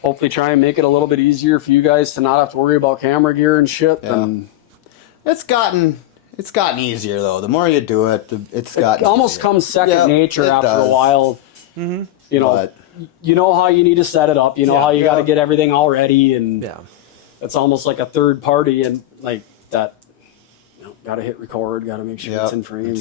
hopefully try and make it a little bit easier for you guys to not have to worry about camera gear and shit. Yeah. And it's gotten easier though. The more you do it, it's gotten almost easier. comes second nature after does. a while. But You know how you need to set it up. You know how you got to get everything all ready, and it's almost like a third party, and like that. Got to hit record. Got to make sure it's in frame.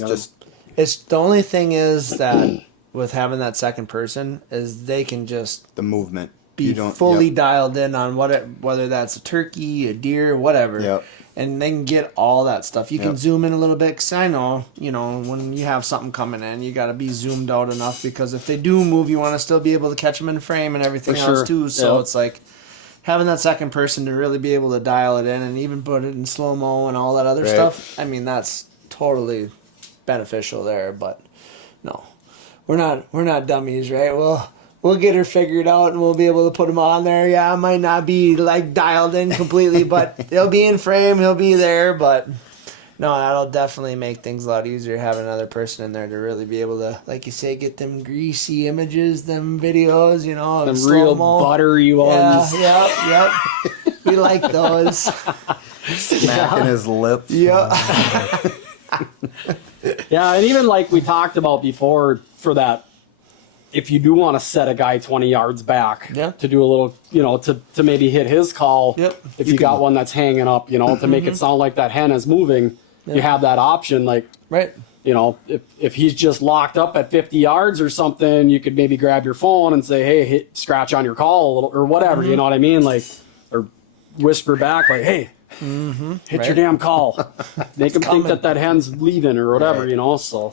It's the only thing is that with having that second person is they can just the movement be fully dialed in on whether that's a turkey, a deer, whatever, and they can get all that stuff. You can zoom in a little bit because I know, when you have something coming in, you got to be zoomed out enough because if they do move, you want to still be able to catch them in frame and everything else too. So it's like having that second person to really be able to dial it in and even put it in slow-mo and all that other stuff. I mean, that's totally beneficial there, but no, we're not dummies, right? We'll get her figured out and we'll be able to put him on there. Yeah, I might not be like dialed in completely, but he'll be in frame, he'll be there. But no, that'll definitely make things a lot easier having another person in there to really be able to, like you say, get them greasy images, them videos, the real buttery ones. Yep. We like those. smacking his lip. Yeah. Yeah, and even like we talked about before, for that, if you do want to set a guy 20 yards back to do a little, to maybe hit his call, if you got one that's hanging up, to make it sound like that hen is moving, you have that option. Like, if he's just locked up at 50 yards or something, you could maybe grab your phone and say, hey, scratch on your call a little, or whatever, you know what I mean? Like, or whisper back, like, hey, hit your damn call. Make him think that hen's leaving or whatever, so.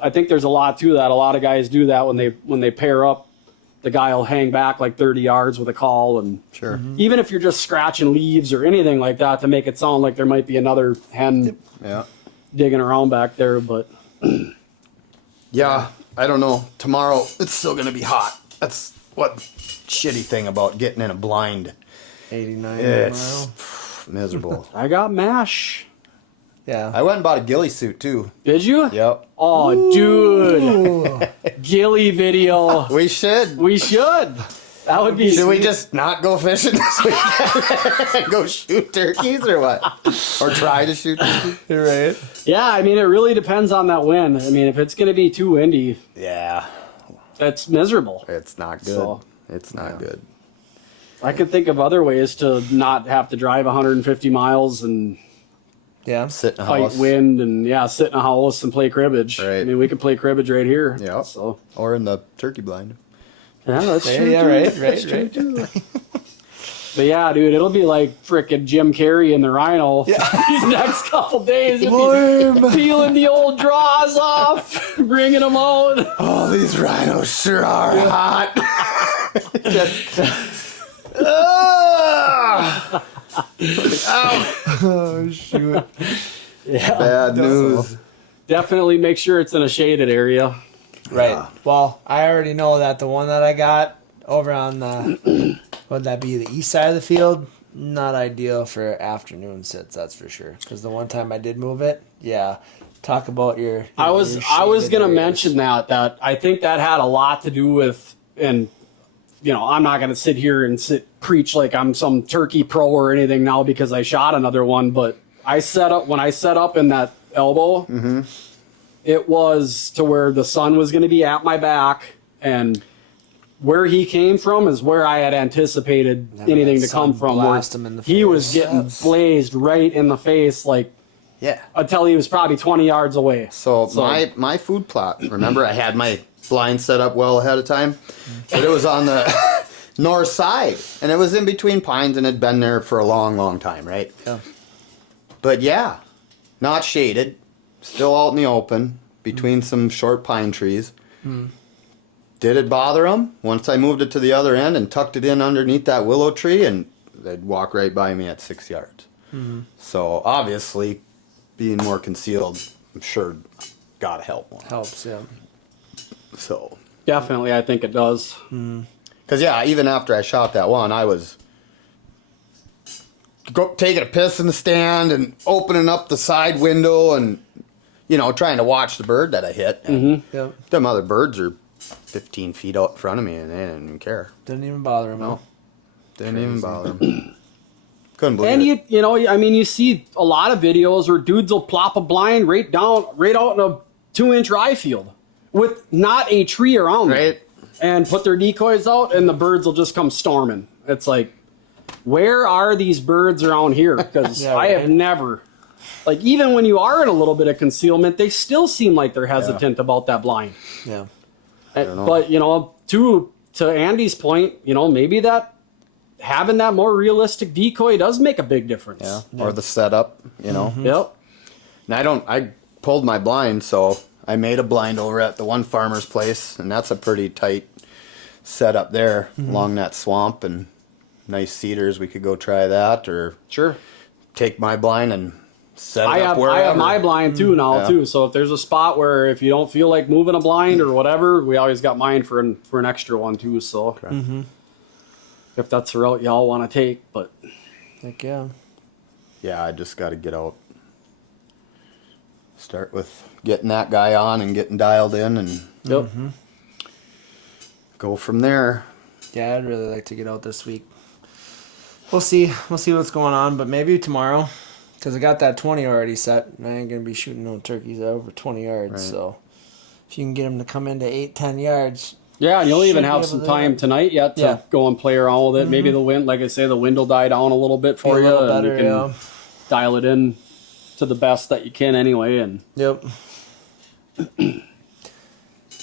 I think there's a lot to that. A lot of guys do that when they pair up. The guy will hang back like 30 yards with a call, and even if you're just scratching leaves or anything like that to make it sound like there might be another hen digging around back there. But I don't know. Tomorrow it's still gonna be hot. That's what shitty thing about getting in a blind. 89 It's miserable. I got MASH. Yeah. I went and bought a ghillie suit too. Did you? Yep. Oh, dude. Ghillie video. We should. That would be Should sweet. we just not go fishing this weekend? Go shoot turkeys or what? Or try to shoot turkeys? You're right. Yeah, I mean, it really depends on that wind. I mean, if it's going to be too windy, that's miserable. It's not good. So, it's not good. I could think of other ways to not have to drive 150 miles and sit in a fight house. wind and sit in a house and play cribbage. Right. I mean, we could play cribbage right here. Yeah. So. Or in the turkey blind. Yeah, that's true. Yeah, too. right. True too. But yeah, dude, it'll be like frickin' Jim Carrey and the Rhino these next couple days. It'll be peeling the old draws off, bringing them out. Oh, these rhinos sure are hot. Oh, shoot. Yeah. Bad news. Definitely make sure it's in a shaded area. Right. Yeah. Well, I already know that the one that I got over on the, would that be the east side of the field? Not ideal for afternoon sits, that's for sure. Because the one time I did move it, talk about your. I was gonna mention that I think that had a lot to do with, and I'm not gonna sit here and preach like I'm some turkey pro or anything now because I shot another one, but when I set up in that elbow, it was to where the sun was gonna be at my back, and where he came from is where I had anticipated anything to come from. Where he was getting blazed right in the face, like until he was probably 20 yards away. So my food plot, remember I had my blind set up well ahead of time, but it was on the north side, and it was in between pines and had been there for a long, long time, right? Yeah. But not shaded, still out in the open between some short pine trees. Did it bother them? Once I moved it to the other end and tucked it in underneath that willow tree, and they'd walk right by me at 6 yards. So obviously, being more concealed, I'm sure, gotta help more. Helps, yeah. So definitely, I think it does. Because even after I shot that one, I was taking a piss in the stand and opening up the side window and, trying to watch the bird that I hit. And Yep. them other birds are 15 feet out in front of me, and they didn't even care. Didn't even bother him. No. Didn't even bother them. Couldn't believe And it. you see a lot of videos where dudes will plop a blind right out in a 2-inch rye field with not a tree around them, Right. and put their decoys out, and the birds will just come storming. It's like, where are these birds around here? Because Yeah, I have right. never, like, even when you are in a little bit of concealment, they still seem like they're hesitant about that blind. Yeah. know. But to Andy's point, maybe that having that more realistic decoy does make a big difference. Yeah. Or the setup, Yep. And I pulled my blind, so I made a blind over at the one farmer's place, and that's a pretty tight setup there along that swamp, and nice cedars. We could go try that, or Sure. take my blind and set it I up have wherever. my blind too now Yeah. too. So if there's a spot where if you don't feel like moving a blind or whatever, we always got mine for an extra one too. So if that's the route y'all want to take, but Heck yeah. Yeah, I just got to get out. Start with getting that guy on and getting dialed in, and yep. go from there. Yeah, I'd really like to get out this week. We'll see. We'll see what's going on, but maybe tomorrow, because I got that 20 already set, and I ain't going to be shooting no turkeys at over 20 yards. Right. So if you can get them to come into 8-10 yards, Yeah, and you'll even Should be have able some to- time tonight yet to Yeah. go and play around with it. Maybe the wind, like I say, the wind will die down a little bit for be a you, little and better, you can dial it in to the best that you can anyway. And Yep.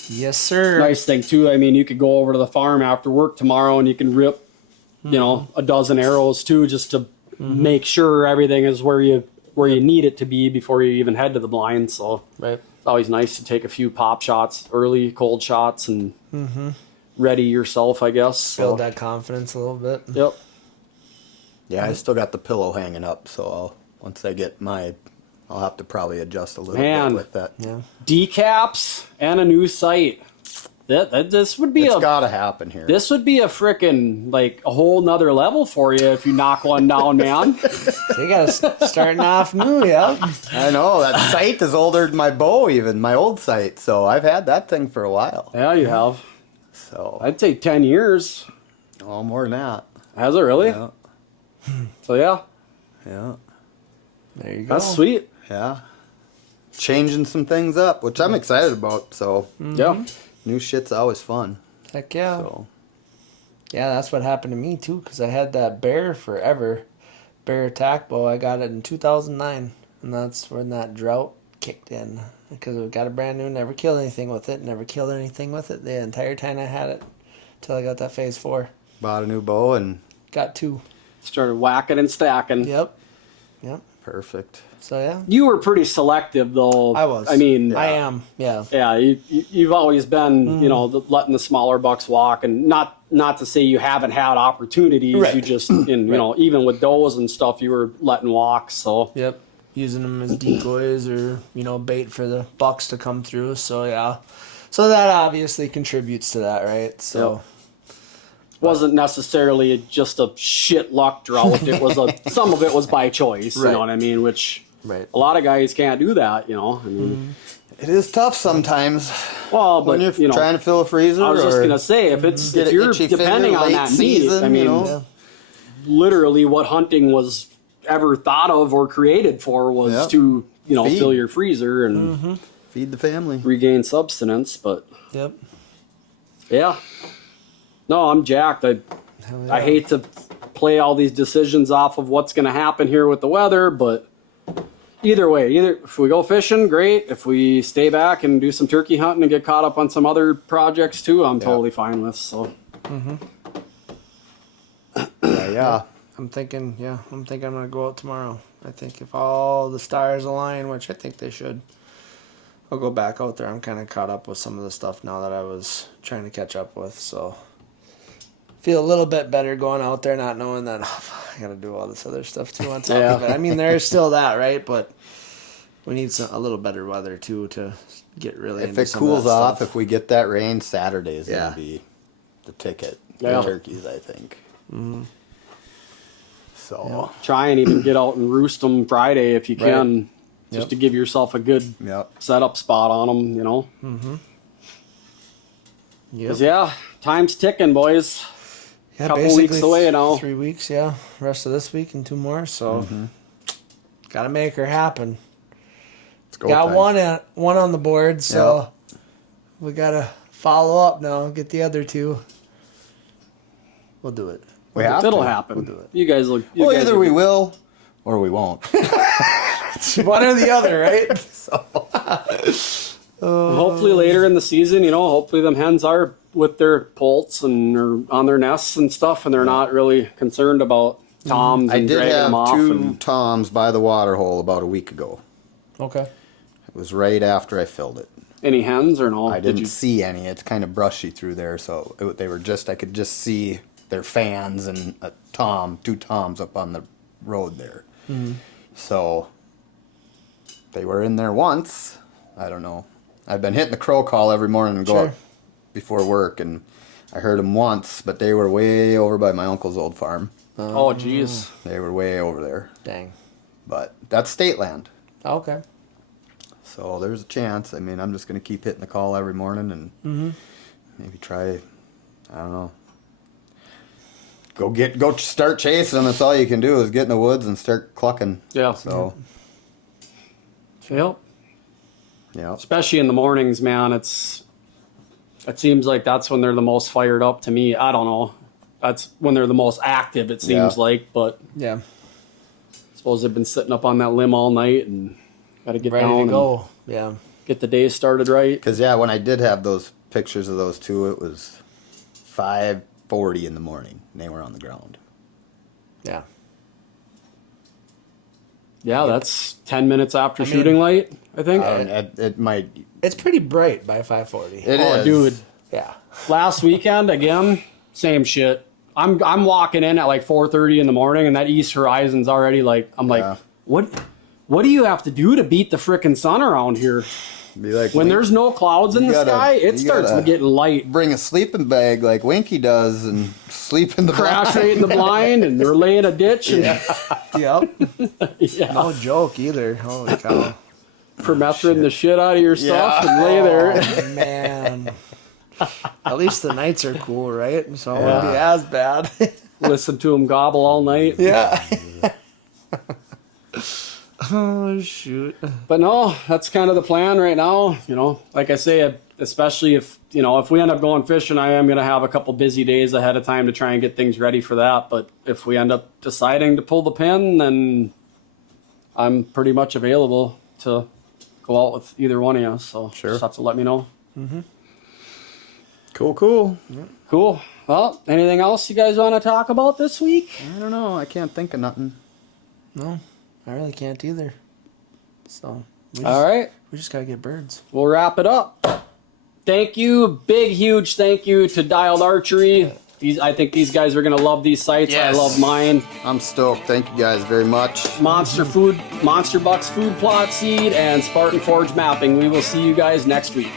Yes, sir. nice thing too, you could go over to the farm after work tomorrow and you can rip, a dozen arrows too, just to make sure everything is where you need it to be before you even head to the blind. So Right. it's always nice to take a few pop shots, early cold shots, and ready yourself, I guess. So, Build that confidence a little bit. yep. Yeah, I still got the pillow hanging up, so once I get I'll have to probably adjust a little bit with that. Yeah. Decaps and a new sight. This would be It's got to happen here. This would be a frickin' like a whole nother level for you if you knock one down, man. You got to starting off new, yeah. I know, that sight is older than my bow, even my old sight, so I've had that thing for a while. Yeah, you have. So, I'd say 10 years. well, more than that. Has it really? Yeah. So yeah, Yeah. There you go. that's sweet. Yeah. Changing some things up, which I'm excited about, so Yeah. new shit's always fun. Heck yeah. So, Yeah, that's what happened to me too, because I had that bear forever. Bear attack bow. I got it in 2009, and that's when that drought kicked in. Because I got a brand new, never killed anything with it, the entire time I had it, till I got that phase 4. bought a new bow and Got 2. Started whacking and stacking. Yep. perfect. So yeah, You were pretty selective though. I was. I mean, I am. Yeah. yeah, you've always been, letting the smaller bucks walk, and not to say you haven't had opportunities. Right. You just, even with does and stuff, you were letting walk. So Yep. Using them as decoys or bait for the bucks to come through. So yeah. So that obviously contributes to that, right? So. wasn't necessarily just a shit luck drought. It was some of it was by choice. You Right. know what I mean? Which Right. a lot of guys can't do that. I mean, It is tough sometimes well, but when you're trying to fill a freezer. I was just or gonna say if get if an you're itchy finger depending on late that meat, season, I mean, Yeah. literally what hunting was ever thought of or created for was Yep. to Feed. fill your freezer and feed the family. regain substance. But Yep. yeah, no, I'm jacked. I hate to play all these decisions off of what's going to happen here with the weather, but either way, if we go fishing, great. If we stay back and do some turkey hunting and get caught up on some other projects too, I'm totally fine with. So Yeah. I'm thinking I'm gonna go out tomorrow. I think if all the stars align, which I think they should, I'll go back out there. I'm kind of caught up with some of the stuff now that I was trying to catch up with, so feel a little bit better going out there, not knowing that I gotta do all this other stuff too on top of it. I mean, there's still that, right? But we need a little better weather too to get really. If into it some cools of that off, stuff. if we get that rain, Saturday is Yeah. going to be the ticket Yeah. for turkeys, I think. Mm-hmm. So So try and even get out and roost them Friday if you can, just to give yourself a good setup spot on them, you know. Because time's ticking, boys. Yeah, couple weeks away now. 3 weeks, rest of this week and 2 more. So gotta make her happen. Got time. one on the board, so we gotta follow up now. Get the other 2. We'll do it. It'll happen. We'll do it. You guys look. Well, either we will or we won't. One or the other, right? Hopefully later in the season, hopefully them hens are with their poults and are on their nests and stuff, and they're not really concerned about toms and dragging them off. I did have 2 toms by the water hole about a week ago. Okay. It was right after I filled it. Any hens or no? I didn't see any. It's kind of brushy through there, so they were I could just see their fans and 2 toms up on the road there. So they were in there once. I don't know. I've been hitting the crow call every morning and go up before work, and I heard them once, but they were way over by my uncle's old farm. Oh, jeez. They were way over there. Dang. But that's state land. Okay. So there's a chance. I mean, I'm just going to keep hitting the call every morning and maybe try, I don't know. Go start chasing them. That's all you can do is get in the woods and start clucking. Yeah. So. Yep. Yeah. Especially in the mornings, man. It seems like that's when they're the most fired up to me. I don't know. That's when they're the most active, it seems like. But yeah, I suppose they've been sitting up on that limb all night and got to get ready down to go. Yeah. Get the day started right. Because, when I did have those pictures of those 2, it was 5:40 in the morning, and they were on the ground. Yeah. Yeah, that's 10 minutes after shooting light, I think. It might. It's pretty bright by 5:40. It is. Dude. Yeah. Last weekend, again, same shit. I'm walking in at like 4:30 in the morning, and that east horizon's already like, I'm like, what do you have to do to beat the frickin' sun around here? Be like, When there's no clouds in the sky, it starts getting light. Bring a sleeping bag like Winky does and sleep in the Crash right in the blind, and they're laying a ditch. And Yep. No joke either. Holy cow. permethrin the shit out of your stuff and lay there. Oh, man. At least the nights are cool, right? So it won't be as bad. Listen to them gobble all night. Yeah. Oh, shoot. But no, that's kind of the plan right now. Like I say, especially if we end up going fishing, I am going to have a couple busy days ahead of time to try and get things ready for that. But if we end up deciding to pull the pin, then I'm pretty much available to go out with either one of you. So just have to let me know. Cool. Yeah. Cool. Well, anything else you guys want to talk about this week? I don't know. I can't think of nothing. No, I really can't either. So, all right. We just got to get birds. We'll wrap it up. Thank you. Big, huge thank you to Dialed Archery. I think these guys are going to love these sights. Yes. I love mine. I'm stoked. Thank you guys very much. Monster Bucks Food Plot Seed, and Spartan Forge Mapping. We will see you guys next week.